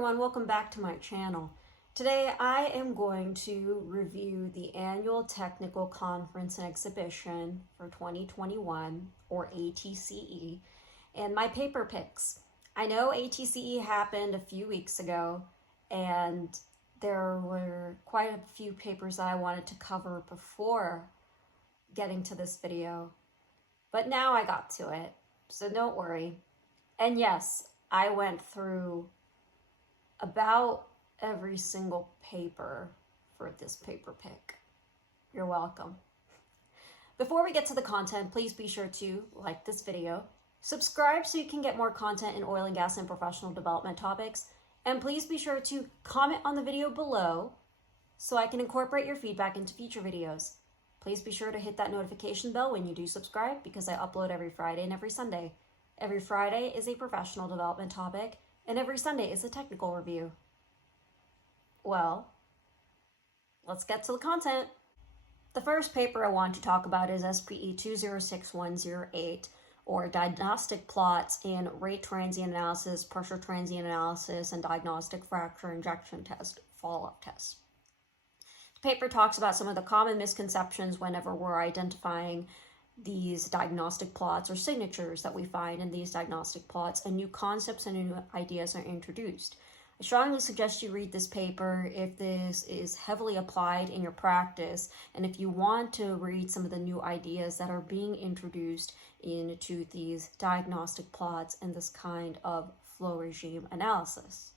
everyone, welcome back to my channel. Today I am going to review the annual technical conference and exhibition for 2021, or ATCE, and my paper picks. I know ATCE happened a few weeks ago and there were quite a few papers that I wanted to cover before getting to this video, but now I got to it, so don't worry. And yes, I went through about every single paper for this paper pick. You're welcome. Before we get to the content, please be sure to like this video, subscribe so you can get more content in oil and gas and professional development topics, and please be sure to comment on the video below so I can incorporate your feedback into future videos. Please be sure to hit that notification bell when you do subscribe because I upload every Friday and every Sunday. Every Friday is a professional development topic, and every Sunday is a technical review. Well, let's get to the content. The first paper I want to talk about is SPE 206108, or Diagnostic Plots in Rate Transient Analysis, Pressure Transient Analysis, and Diagnostic Fracture Injection Test, Follow-up Test. The paper talks about some of the common misconceptions whenever we're identifying these diagnostic plots or signatures that we find in these diagnostic plots, and new concepts and new ideas are introduced. I strongly suggest you read this paper if this is heavily applied in your practice and if you want to read some of the new ideas that are being introduced into these diagnostic plots and this kind of flow regime analysis.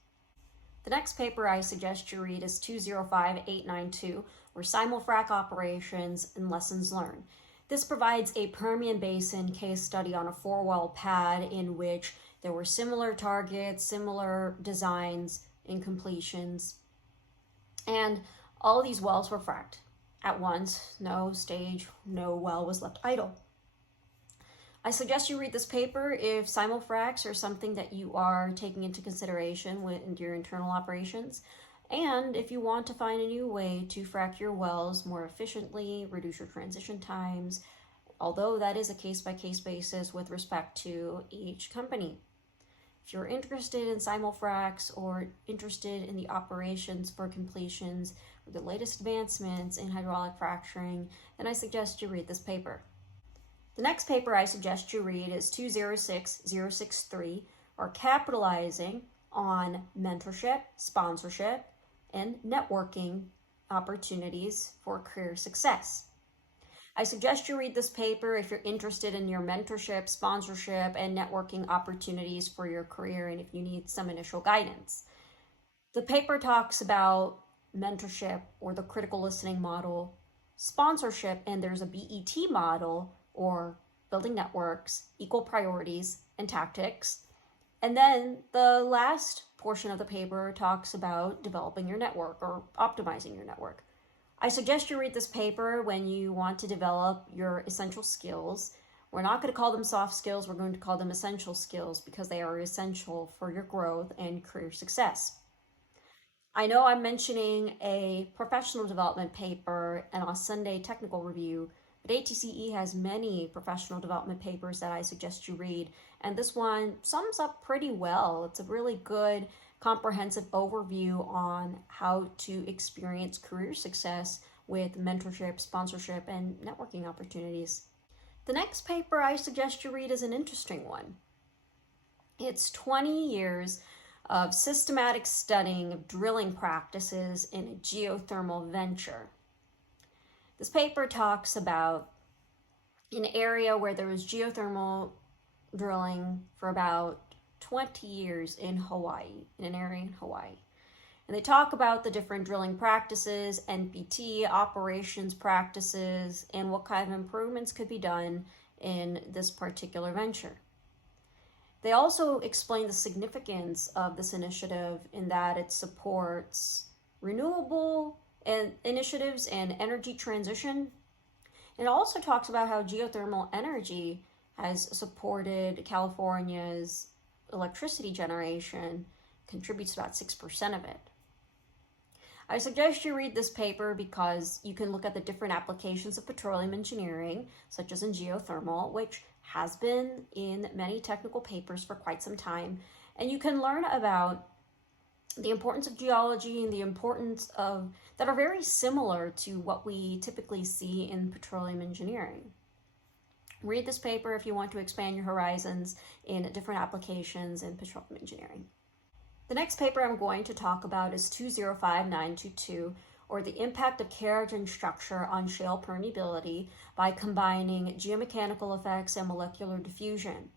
The next paper I suggest you read is 205892, or Simul-Frac Operations and Lessons Learned. This provides a Permian Basin case study on a 4-well pad in which there were similar targets, similar designs and completions, and all of these wells were fracked at once. No well was left idle. I suggest you read this paper if simul-fracs are something that you are taking into consideration with your internal operations, and if you want to find a new way to frack your wells more efficiently, reduce your transition times, although that is a case-by-case basis with respect to each company. If you're interested in simul-fracs or interested in the operations for completions or the latest advancements in hydraulic fracturing, then I suggest you read this paper. The next paper I suggest you read is 206063, or Capitalizing on Mentorship, Sponsorship, and Networking Opportunities for Career Success. I suggest you read this paper if you're interested in your mentorship, sponsorship, and networking opportunities for your career and if you need some initial guidance. The paper talks about mentorship, or the critical listening model, sponsorship, and there's a BET model, or building networks, equal priorities, and tactics. And then the last portion of the paper talks about developing your network or optimizing your network. I suggest you read this paper when you want to develop your essential skills. We're not going to call them soft skills, we're going to call them essential skills because they are essential for your growth and career success. I know I'm mentioning a professional development paper and a Sunday technical review, but ATCE has many professional development papers that I suggest you read, and this one sums up pretty well. It's a really good comprehensive overview on how to experience career success with mentorship, sponsorship, and networking opportunities. The next paper I suggest you read is an interesting one. It's 20 years of systematic studying of drilling practices in a geothermal venture. This paper talks about an area where there was geothermal drilling for about 20 years in Hawaii, in an area in Hawaii. And they talk about the different drilling practices, NPT, operations practices, and what kind of improvements could be done in this particular venture. They also explain the significance of this initiative in that it supports renewable initiatives and energy transition. It also talks about how geothermal energy has supported California's electricity generation, contributes about 6% of it. I suggest you read this paper because you can look at the different applications of petroleum engineering, such as in geothermal, which has been in many technical papers for quite some time, and you can learn about the importance of geology and the importance of that are very similar to what we typically see in petroleum engineering. Read this paper if you want to expand your horizons in different applications in petroleum engineering. The next paper I'm going to talk about is 205922, or the impact of kerogen structure on shale permeability by combining geomechanical effects and molecular diffusion.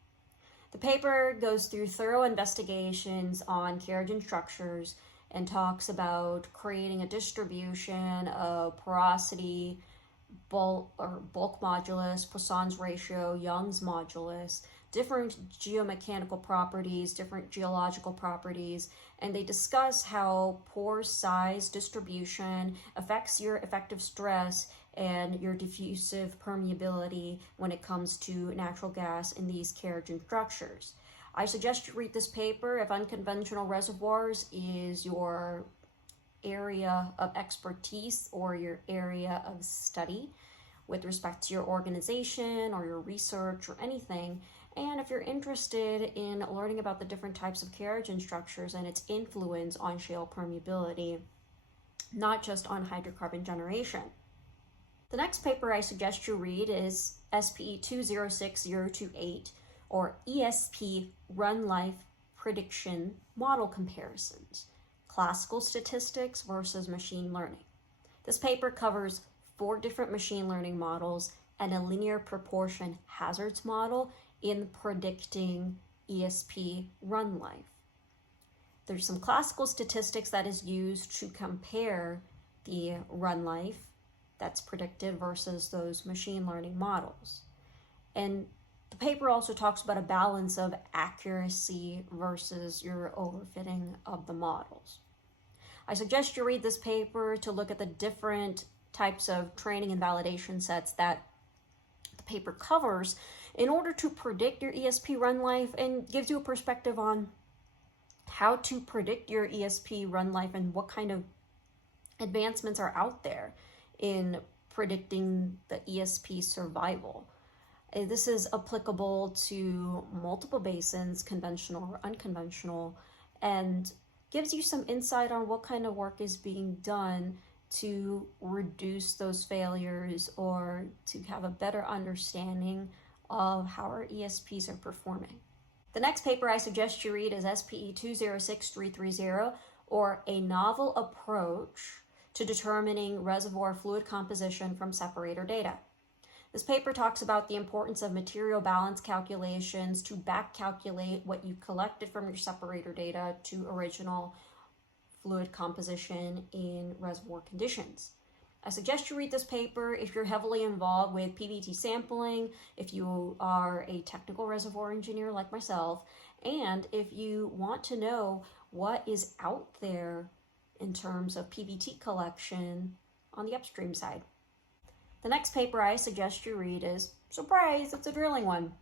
The paper goes through thorough investigations on kerogen structures and talks about creating a distribution of porosity, bulk modulus, Poisson's ratio, Young's modulus, different geomechanical properties, different geological properties, and they discuss how pore size distribution affects your effective stress and your diffusive permeability when it comes to natural gas in these kerogen structures. I suggest you read this paper if unconventional reservoirs is your area of expertise or your area of study with respect to your organization or your research or anything. And if you're interested in learning about the different types of kerogen structures and its influence on shale permeability, not just on hydrocarbon generation. The next paper I suggest you read is SPE 206028, or ESP Run Life Prediction Model Comparisons, Classical Statistics versus Machine Learning. This paper covers 4 different machine learning models and a linear proportion hazards model in predicting ESP run life. There's some classical statistics that is used to compare the run life that's predicted versus those machine learning models. And the paper also talks about a balance of accuracy versus your overfitting of the models. I suggest you read this paper to look at the different types of training and validation sets that the paper covers in order to predict your ESP run life, and gives you a perspective on how to predict your ESP run life and what kind of advancements are out there in predicting the ESP survival. This is applicable to multiple basins, conventional or unconventional, and gives you some insight on what kind of work is being done to reduce those failures or to have a better understanding of how our ESPs are performing. The next paper I suggest you read is SPE 206330, or a novel approach to determining reservoir fluid composition from separator data. This paper talks about the importance of material balance calculations to back calculate what you collected from your separator data to original fluid composition in reservoir conditions. I suggest you read this paper if you're heavily involved with PBT sampling, if you are a technical reservoir engineer like myself, and if you want to know what is out there in terms of PBT collection on the upstream side. The next paper I suggest you read is, surprise, it's a drilling one.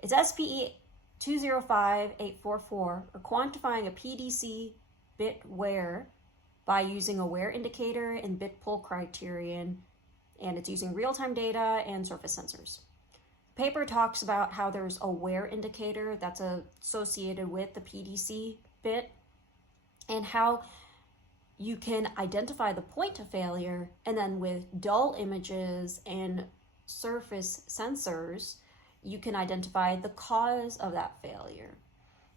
It's SPE 205844, or quantifying a PDC bit wear by using a wear indicator and bit pull criterion, and it's using real-time data and surface sensors. The paper talks about how there's a wear indicator that's associated with the PDC bit and how you can identify the point of failure, and then with dull images and surface sensors, you can identify the cause of that failure.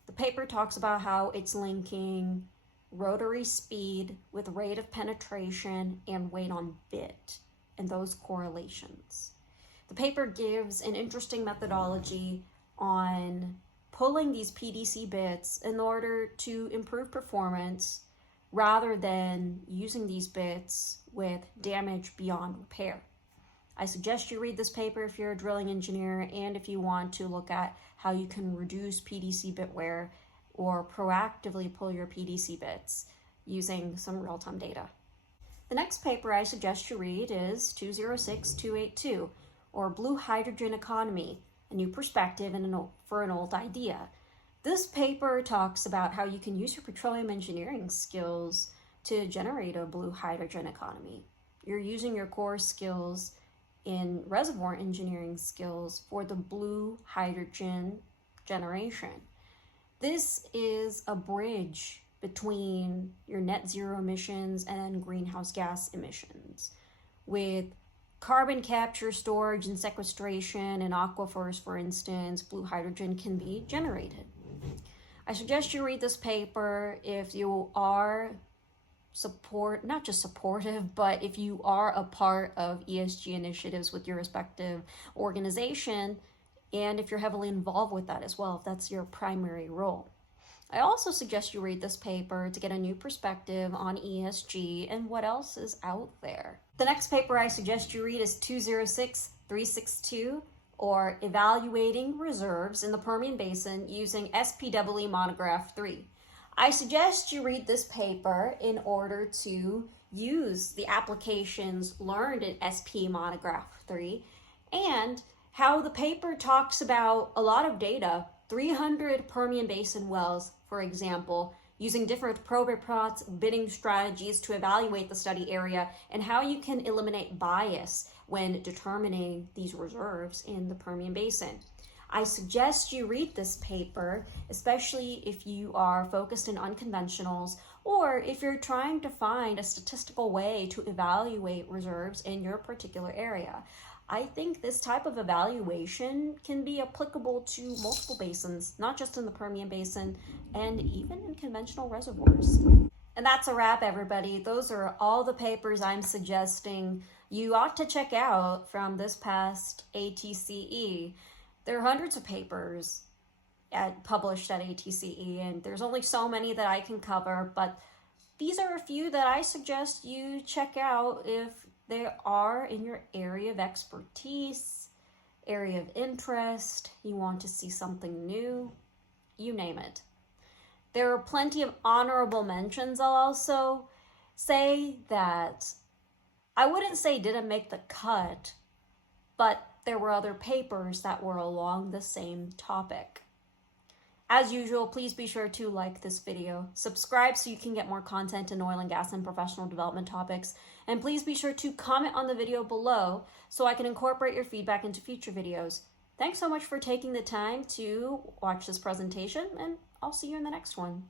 The paper talks about how it's linking rotary speed with rate of penetration and weight on bit and those correlations. The paper gives an interesting methodology on pulling these PDC bits in order to improve performance rather than using these bits with damage beyond repair. I suggest you read this paper if you're a drilling engineer and if you want to look at how you can reduce PDC bit wear or proactively pull your PDC bits using some real-time data. The next paper I suggest you read is 206282, or Blue Hydrogen Economy, a new perspective for an old idea. This paper talks about how you can use your petroleum engineering skills to generate a blue hydrogen economy. You're using your core skills in reservoir engineering skills for the blue hydrogen generation. This is a bridge between your net zero emissions and greenhouse gas emissions. With carbon capture, storage, and sequestration in aquifers, for instance, blue hydrogen can be generated. I suggest you read this paper if you are not just supportive, but if you are a part of ESG initiatives with your respective organization, and if you're heavily involved with that as well, if that's your primary role. I also suggest you read this paper to get a new perspective on ESG and what else is out there. The next paper I suggest you read is 206362, or Evaluating Reserves in the Permian Basin Using SPEE Monograph 3. I suggest you read this paper in order to use the applications learned in SPEE Monograph 3 and how the paper talks about a lot of data, 300 Permian Basin wells, for example, using different probe plots, bidding strategies to evaluate the study area, and how you can eliminate bias when determining these reserves in the Permian Basin. I suggest you read this paper, especially if you are focused in unconventionals or if you're trying to find a statistical way to evaluate reserves in your particular area. I think this type of evaluation can be applicable to multiple basins, not just in the Permian Basin, and even in conventional reservoirs. And that's a wrap, everybody. Those are all the papers I'm suggesting you ought to check out from this past ATCE. There are hundreds of papers published at ATCE, and there's only so many that I can cover, but these are a few that I suggest you check out if they are in your area of expertise, area of interest, you want to see something new, you name it. There are plenty of honorable mentions. I'll also say that I wouldn't say didn't make the cut, but there were other papers that were along the same topic. As usual, please be sure to like this video, subscribe so you can get more content in oil and gas and professional development topics, and please be sure to comment on the video below so I can incorporate your feedback into future videos. Thanks so much for taking the time to watch this presentation, and I'll see you in the next one.